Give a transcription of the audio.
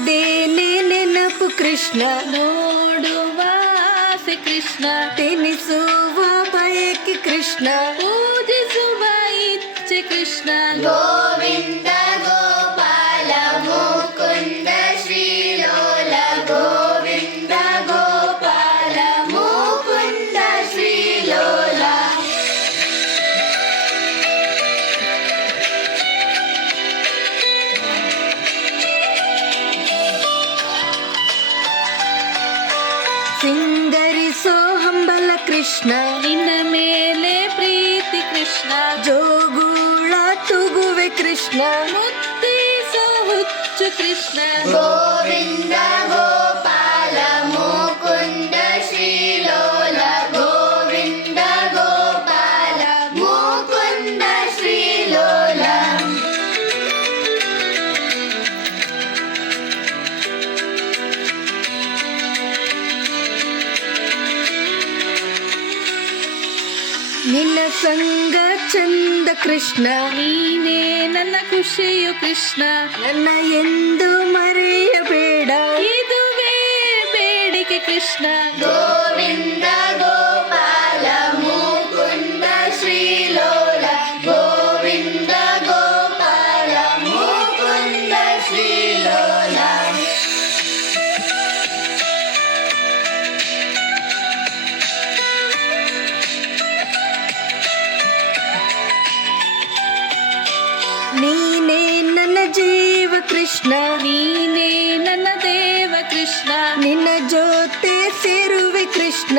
ನಿನ್ನದೇನೆ ನೆನಪು ಕೃಷ್ಣ, ನೋಡುವ ಆಸೆ ಕೃಷ್ಣ, ತೆನಿಸುವ ಬಯಕೆ ಕೃಷ್ಣ, ಪೂಜಿಸುವ ಇಚ್ಛೆ ಕೃಷ್ಣ. ಗೋವಿಂದ ಗೋಪಾಲ ಮುಕುಂದ ಶ್ರೀಲೋಲ, ಗೋವಿಂದ ಗೋಪಾಲ ಮುಕುಂದ ಶ್ರೀಲೋಲ. ಸಿಂಗರಿಸೋ ಹಂಬಲ ಕೃಷ್ಣ, ನಿನ್ನ ಮೇಲೆ ಪ್ರೀತಿ ಕೃಷ್ಣ, ಜೋಗುಳ ತೂಗುವೆ ಕೃಷ್ಣ, ಮುತ್ತಿಸೋ ಹುಚ್ಚು ಕೃಷ್ಣ. ಗೋವಿಂದ ಗೋಪಾಲ ಮುಕುಂದ ಶ್ರೀಲೋಲ, ಗೋವಿಂದ ಗೋಪಾಲ ಮುಕುಂದ ಶ್ರೀಲೋಲ. ನಿನ್ನ ಸಂಗ ಚಂದ ಕೃಷ್ಣ, ನೀನೇ ನನ್ನ ಖುಷಿಯು ಕೃಷ್ಣ, ನನ್ನ ಎಂದು ಮರೆಯಬೇಡ. ಇದುವೇ ಬೇಡಿಕೆ ಕೃಷ್ಣ. ಗೋವಿಂದ ಗೋಪಾಲ ಮುಕುಂದ ಶ್ರೀಲೋಲ, ಗೋವಿಂದ ಗೋಪಾಲ ಮುಕುಂದ ಶ್ರೀಲೋಲ. ನೀನೇ ನನ್ನ ಜೀವ ಕೃಷ್ಣ, ನೀನೇ ನನ್ನ ದೇವ ಕೃಷ್ಣ, ನಿನ್ನ ಜೊತೆ ಸೇರುವೆ ಕೃಷ್ಣ,